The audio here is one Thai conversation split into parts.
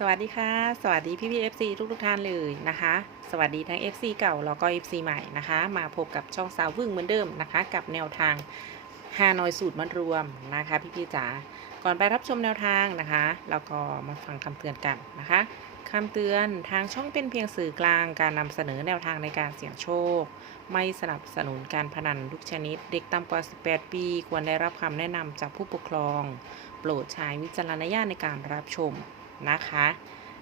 สวัสดีค่ะ สวัสดีพี่พี่ FC ทุกทุกท่านเลยนะคะ สวัสดีทั้ง FC เก่าแล้วก็ FC ใหม่นะคะ มาพบกับช่องสาววึ่งเหมือนเดิมนะคะ กับแนวทางฮานอยสูตรมัดรวมนะคะ พี่พี่จ๋าก่อนไปรับชมแนวทางนะคะแล้วก็มาฟังคำเตือนกันนะคะคำเตือนทางช่องเป็นเพียงสื่อกลางการนำเสนอแนวทางในการเสี่ยงโชค ไม่สนับสนุนการพนันทุกชนิด เด็กต่ำกว่า 18 ปี ควรได้รับคำแนะนำจากผู้ปกครอง โปรดใช้วิจารณญาณในการรับชม นะคะ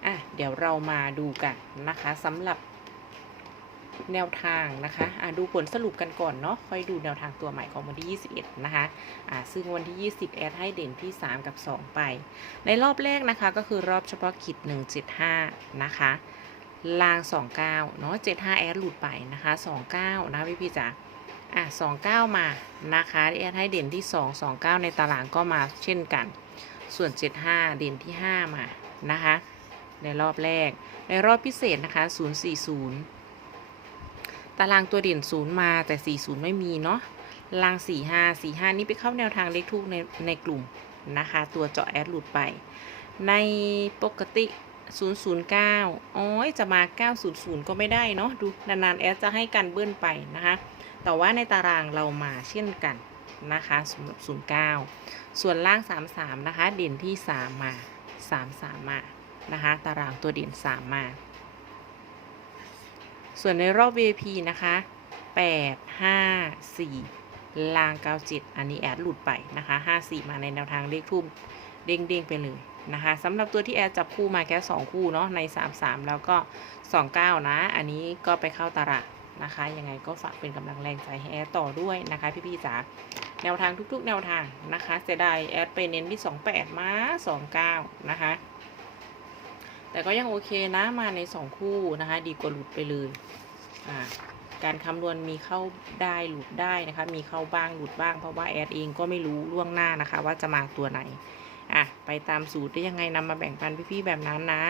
อะเดี๋ยวเรามาดูกันนะคะสำหรับแนวทางนะคะอะดูผลสรุปกันก่อนเนาะค่อยดูแนวทางตัวใหม่ของวันที่ 21 นะคะอะซึ่งวันที่ 20 แอดให้เด่นที่ 3 กับ 2 ไป ในรอบแรกนะคะก็คือรอบเฉพาะกิจ 175 นะคะลาง 29 เนาะ75 แอดหลุดไปนะคะ 29 นะพี่พี่จ๋าอะ29 มานะคะแอดให้เด่นที่ 2 29 ในตารางก็มาเช่นกัน ส่วน 75 เด่นที่ 5 มา นะคะ ในรอบแรก ในรอบพิเศษนะคะ 040 ตารางตัวเด่น 0 มาแต่ 40 ไม่มีเนาะลาง 45 45 นี่ไปเข้าแนวทางเลขทูกในในกลุ่มนะคะ ตัวเจาะแอดหลุดไป ในปกติ 009โอ้ยจะมา 900 ก็ไม่ได้เนาะดูนานๆแอดจะให้กันเบิ้ลไปนะคะ แต่ว่าในตารางเรามาเช่นกันนะคะสำหรับ09 ส่วนล่าง 33 นะคะ เด่นที่ 3 มา 33 มานะคะ ตารางตัวเด่น 3 มา ส่วนในรอบ VIP นะคะ 8 5 4 ลาง 97 อันนี้แอดหลุดไปนะคะ 54 มาในแนวทางเลขทุ่มเด้งๆไปเลยนะคะสำหรับตัวที่แอดจับคู่มาแค่ 2 คู่เนาะใน 33 แล้วก็ 29 นะ อันนี้ก็ไปเข้าตาราง นะคะ ยังไงก็ฝากเป็นกำลังแรงใจให้แอดต่อด้วยนะคะพี่ๆจ๋าแนวทางทุกๆ แนวทางนะคะเสียดายแอดไปเน้นที่ 28 มา 29 นะคะ แต่ก็ยังโอเคนะมาใน 2 คู่นะคะ ดีกว่าหลุดไปเลยอ่าการคำนวณมีเข้าได้หลุดได้นะคะ มีเข้าบ้างหลุดบ้างเพราะว่าแอดเองก็ไม่รู้ล่วงหน้านะคะ ว่าจะมาตัวไหนอะไปตามสูตรได้ยังไงนำมาแบ่งปันพี่ๆแบบนั้นนะ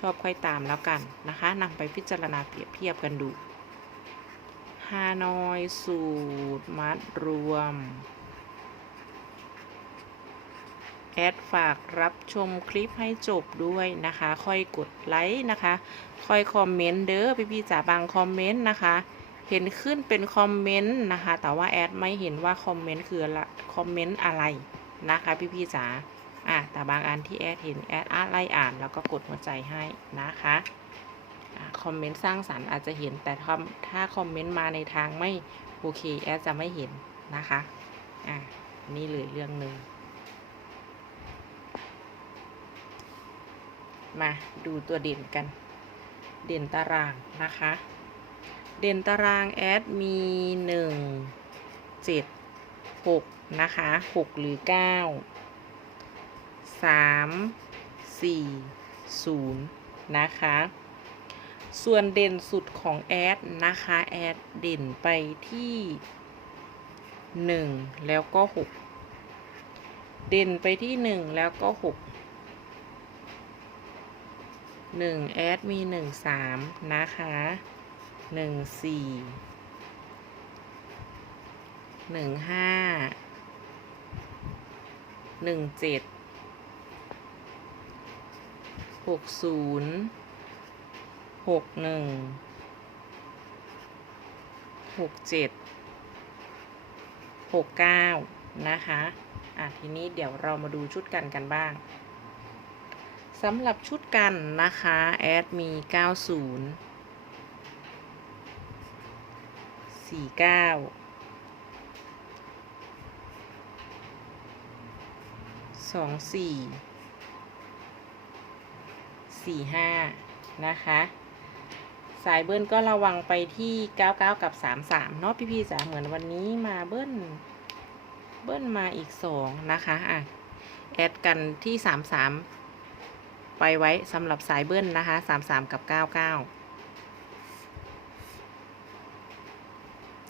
ชอบค่อยตามแล้วกันนะคะนำไปพิจารณาเปรียบเทียบกันดู ฮานอยสูตรมัดรวม แอดฝากรับชมคลิปให้จบด้วยนะคะ ค่อยกดไลค์นะคะ ค่อยคอมเมนต์เด้อพี่พี่จ๋าบางคอมเมนต์นะคะ เห็นขึ้นเป็นคอมเมนต์นะคะ แต่ว่าแอดไม่เห็นว่าคอมเมนต์คืออะคอมเมนต์อะไรนะคะพี่พี่จ๋าอะแต่บางอันที่แอดเห็นแอดอ่านไล่อ่าน แล้วก็กดหัวใจให้นะคะ คอมเมนต์สร้างสรรค์อาจจะเห็น แต่ถ้าถ้าคอมเมนต์มาในทางไม่โอเคแอดจะไม่เห็นนะคะ อะ นี่เลยเรื่องหนึ่ง มาดูตัวเด่นกัน เด่นตารางนะคะ เด่นตารางแอดมีหนึ่งเจ็ดหกนะคะหกหรือเก้าสามสี่ศูนย์นะคะ ส่วนเด่นสุดของแอดนะคะ แอดเด่นไปที่ 1 แล้วก็ 6 เด่นไปที่ 1 แล้วก็ 6 1 แอดมี 1 3 นะคะ 1 4 1 5 1 7 6 0 หกหนึ่งหกเจ็ดหกเก้านะคะอะทีนี้เดี๋ยวเรามาดูชุดกันกันบ้างสำหรับชุดกันนะคะแอดมีเก้าศูนย์สี่เก้าสองสี่สี่ห้านะคะ สายเบิ้ลก็ระวังไปที่ 99 กับ 33 เนาะพี่ๆจ๋าเหมือนวันนี้มาเบิ้ลเบิ้ลมาอีก 2 นะคะ อะ แอดกันที่ 33 ไปไว้สำหรับสายเบิ้ลนะคะ 33 กับ 99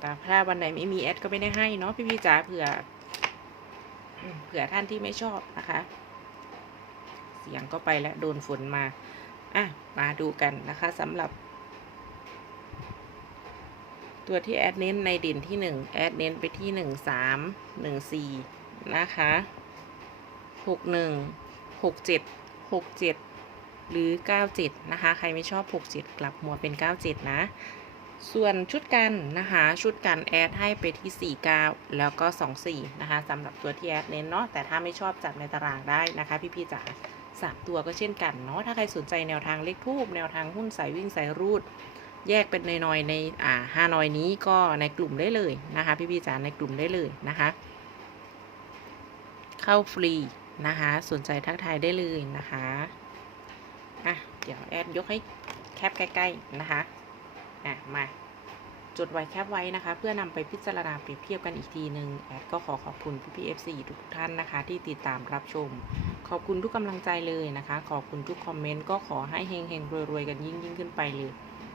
แต่ถ้าวันไหนไม่มีแอดก็ไม่ได้ให้เนาะพี่ๆจ๋าเผื่อเผื่อท่านที่ไม่ชอบนะคะ เสียงก็ไปแล้วโดนฝนมา อะ มาดูกันนะคะสำหรับ ตัวที่แอดเน้นในเด่นที่หนึ่งแอดเน้นไปที่หนึ่งสามหนึ่งสี่นะคะหกหนึ่งหกเจ็ดหกเจ็ดหรือ 97 นะคะ ใครไม่ชอบ 67 กลับหัวเป็น 97 นะ ส่วนชุดกันนะคะ ชุดกันแอดให้ไปที่ 49 แล้วก็ 24 นะคะสำหรับตัวที่แอดเน้นเนาะ แต่ถ้าไม่ชอบจัดในตารางได้นะคะ พี่ๆจ๋าสามตัวก็เช่นกันเนาะ ถ้าใครสนใจแนวทางเลขทูบแนวทางหุ้นสายวิ่งสายรูด แยกเป็นน้อยๆในอ่าห้าน้อยนี้ก็ในกลุ่มได้เลยนะคะพี่ๆจ๋าในกลุ่มได้เลยนะคะ เข้าฟรีนะคะสนใจทักทายได้เลยนะคะอะเดี๋ยวแอดยกให้แคปใกล้ๆนะคะอะมาจดไว้แคปไว้นะคะ เพื่อนำไปพิจารณาเปรียบเทียบกันอีกทีหนึ่งแอดก็ขอขอบคุณพี่พีเอฟซีทุกท่านนะคะ ที่ติดตามรับชม ขอบคุณทุกกำลังใจเลยนะคะ ขอบคุณทุกคอมเมนต์ก็ขอให้เฮงๆรวยๆกันยิ่งยิ่งๆขึ้นไปเลย